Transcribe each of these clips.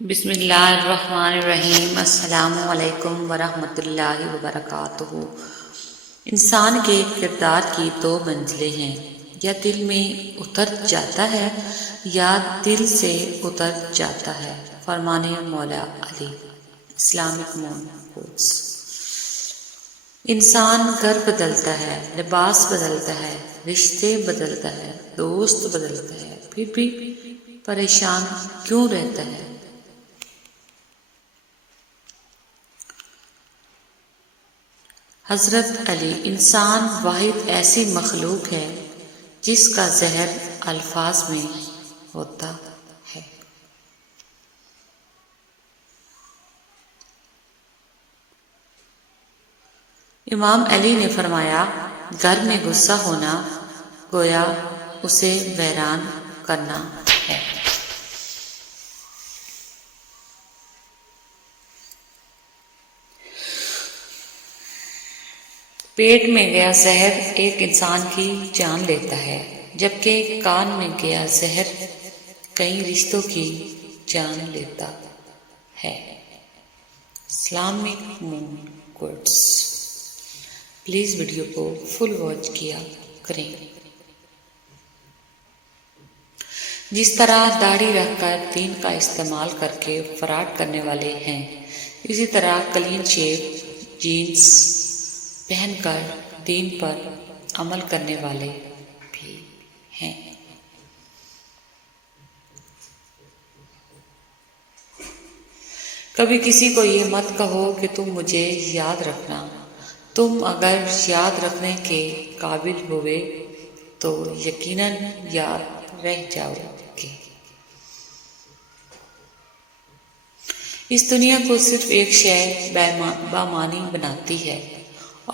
بسم اللہ الرحمن الرحیم۔ السلام علیکم ورحمۃ اللہ وبرکاتہ۔ انسان کے کردار کی دو منزلیں ہیں، یا دل میں اتر جاتا ہے یا دل سے اتر جاتا ہے۔ فرمان مولا علی۔ Islamic moon quotes. انسان گھر بدلتا ہے، لباس بدلتا ہے، رشتے بدلتا ہے، دوست بدلتا ہے، پھر بھی پریشان کیوں رہتا ہے؟ حضرت علی۔ انسان واحد ایسی مخلوق ہے جس کا زہر الفاظ میں ہوتا ہے۔ امام علی نے فرمایا، گھر میں غصہ ہونا گویا اسے ویران کرنا ہے۔ پیٹ میں گیا زہر ایک انسان کی جان لیتا ہے، جبکہ کان میں گیا زہر کئی رشتوں کی جان لیتا ہے۔ Islamic moon quotes. Please video کو فل واچ کیا کریں۔ جس طرح داڑھی رکھ کر دین کا استعمال کر کے فراڈ کرنے والے ہیں، اسی طرح کلین شیو جینز پہن کر دین پر عمل کرنے والے بھی ہیں۔ کبھی کسی کو یہ مت کہو کہ تم مجھے یاد رکھنا، تم اگر یاد رکھنے کے قابل ہوئے تو یقیناً یاد رہ جاؤ گے۔ اس دنیا کو صرف ایک شے بامانی بناتی ہے،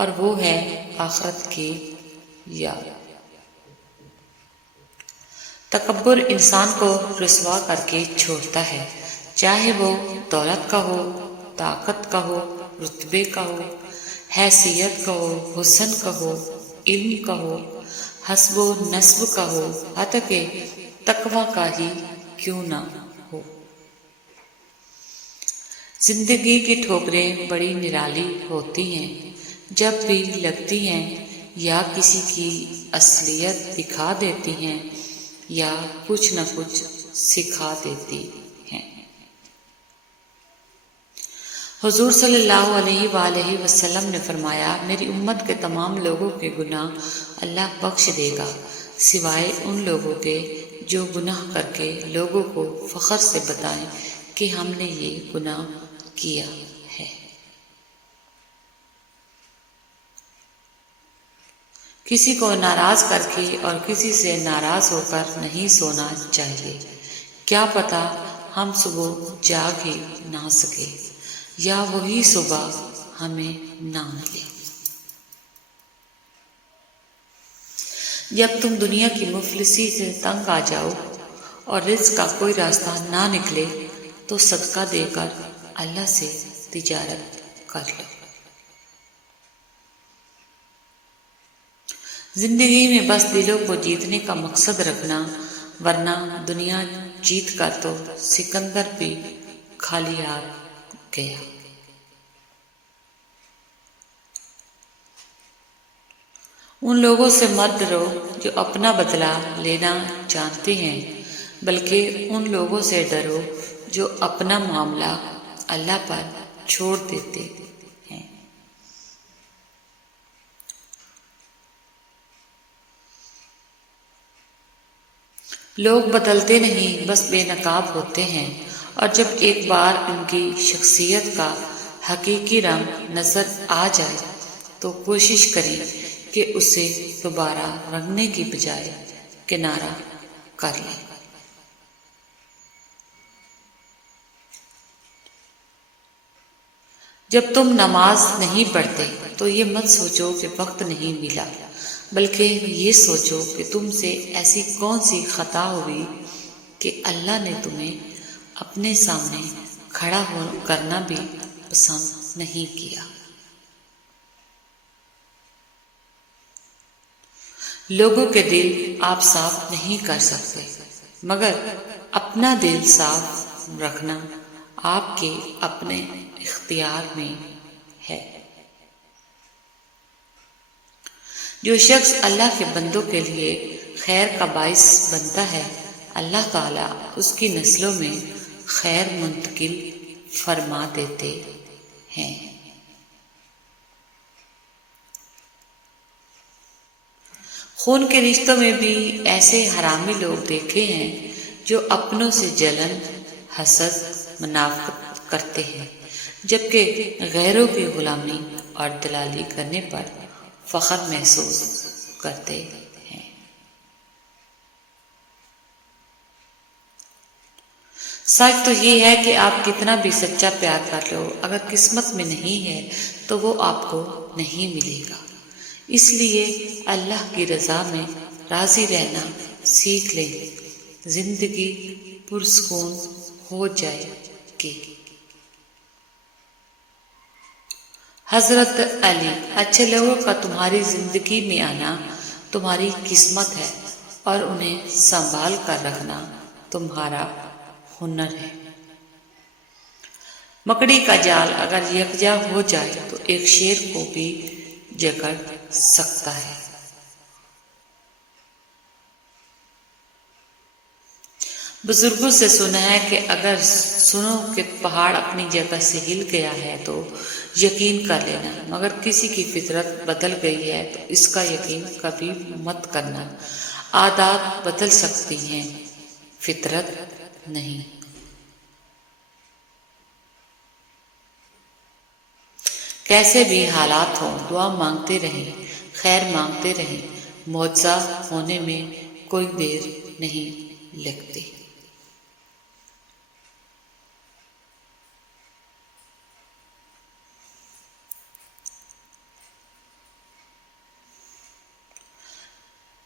اور وہ ہے آخرت کی یاد۔ تکبر انسان کو رسوا کر کے چھوڑتا ہے، چاہے وہ دولت کا ہو، طاقت کا ہو، رتبے کا ہو، حیثیت کا ہو، حسن کا ہو، علم کا ہو، حسب و نسب کا ہو، حتیٰ کہ تقویٰ کا ہی کیوں نہ ہو۔ زندگی کی ٹھوکریں بڑی نرالی ہوتی ہیں، جب بھی لگتی ہیں یا کسی کی اصلیت دکھا دیتی ہیں یا کچھ نہ کچھ سکھا دیتی ہیں۔ حضور صلی اللہ علیہ وآلہ وسلم نے فرمایا، میری امت کے تمام لوگوں کے گناہ اللہ بخش دے گا، سوائے ان لوگوں کے جو گناہ کر کے لوگوں کو فخر سے بتائیں کہ ہم نے یہ گناہ کیا ہے۔ کسی کو ناراض کر کے اور کسی سے ناراض ہو کر نہیں سونا چاہیے۔ کیا پتہ ہم صبح جاگ ہی نہ سکے یا وہی صبح ہمیں نہ ملے۔ جب تم دنیا کی مفلسی سے تنگ آ جاؤ اور رزق کا کوئی راستہ نہ نکلے تو صدقہ دے کر اللہ سے تجارت کر لو۔ زندگی میں بس دلوں کو جیتنے کا مقصد رکھنا، ورنہ دنیا جیت کر تو سکندر بھی خالی ہاتھ گیا۔ ان لوگوں سے مت ڈرو جو اپنا بدلہ لینا جانتے ہیں، بلکہ ان لوگوں سے ڈرو جو اپنا معاملہ اللہ پر چھوڑ دیتے ہیں۔ لوگ بدلتے نہیں، بس بے نقاب ہوتے ہیں، اور جب ایک بار ان کی شخصیت کا حقیقی رنگ نظر آ جائے تو کوشش کریں کہ اسے دوبارہ رنگنے کی بجائے کنارہ کر لیں۔ جب تم نماز نہیں پڑھتے تو یہ مت سوچو کہ وقت نہیں ملا، بلکہ یہ سوچو کہ تم سے ایسی کون سی خطا ہوئی کہ اللہ نے تمہیں اپنے سامنے کھڑا کرنا بھی پسند نہیں کیا۔ لوگوں کے دل آپ صاف نہیں کر سکتے، مگر اپنا دل صاف رکھنا آپ کے اپنے اختیار میں ہے۔ جو شخص اللہ کے بندوں کے لیے خیر کا باعث بنتا ہے، اللہ تعالیٰ اس کی نسلوں میں خیر منتقل فرما دیتے ہیں۔ خون کے رشتوں میں بھی ایسے حرامی لوگ دیکھے ہیں جو اپنوں سے جلن، حسد، منافقت کرتے ہیں، جبکہ غیروں کی غلامی اور دلالی کرنے پر فخر محسوس کرتے ہیں۔ سچ تو یہ ہے کہ آپ کتنا بھی سچا پیار کر لو، اگر قسمت میں نہیں ہے تو وہ آپ کو نہیں ملے گا۔ اس لیے اللہ کی رضا میں راضی رہنا سیکھ لیں، زندگی پرسکون ہو جائے گی۔ حضرت علی: اچھے لوگوں کا تمہاری زندگی میں آنا تمہاری قسمت ہے اور انہیں سنبھال کر رکھنا تمہارا ہنر ہے۔ مکڑی کا جال اگر یکجا ہو جائے تو ایک شیر کو بھی جکڑ سکتا ہے۔ بزرگوں سے سنا ہے کہ اگر سنو کہ پہاڑ اپنی جگہ سے ہل گیا ہے تو یقین کر لینا، مگر کسی کی فطرت بدل گئی ہے تو اس کا یقین کبھی مت کرنا۔ عادات بدل سکتی ہیں، فطرت نہیں۔ کیسے بھی حالات ہوں، دعا مانگتے رہیں، خیر مانگتے رہیں، معجزہ ہونے میں کوئی دیر نہیں لگتی۔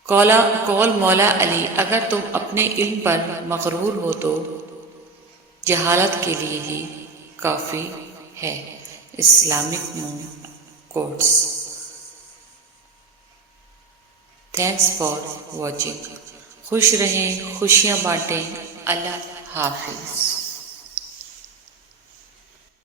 قول مولا علی: اگر تم اپنے علم پر مغرور ہو تو جہالت کے لیے ہی کافی ہے۔ Islamic moon quotes. Thanks for watching. خوش رہیں، خوشیاں بانٹیں۔ اللہ حافظ۔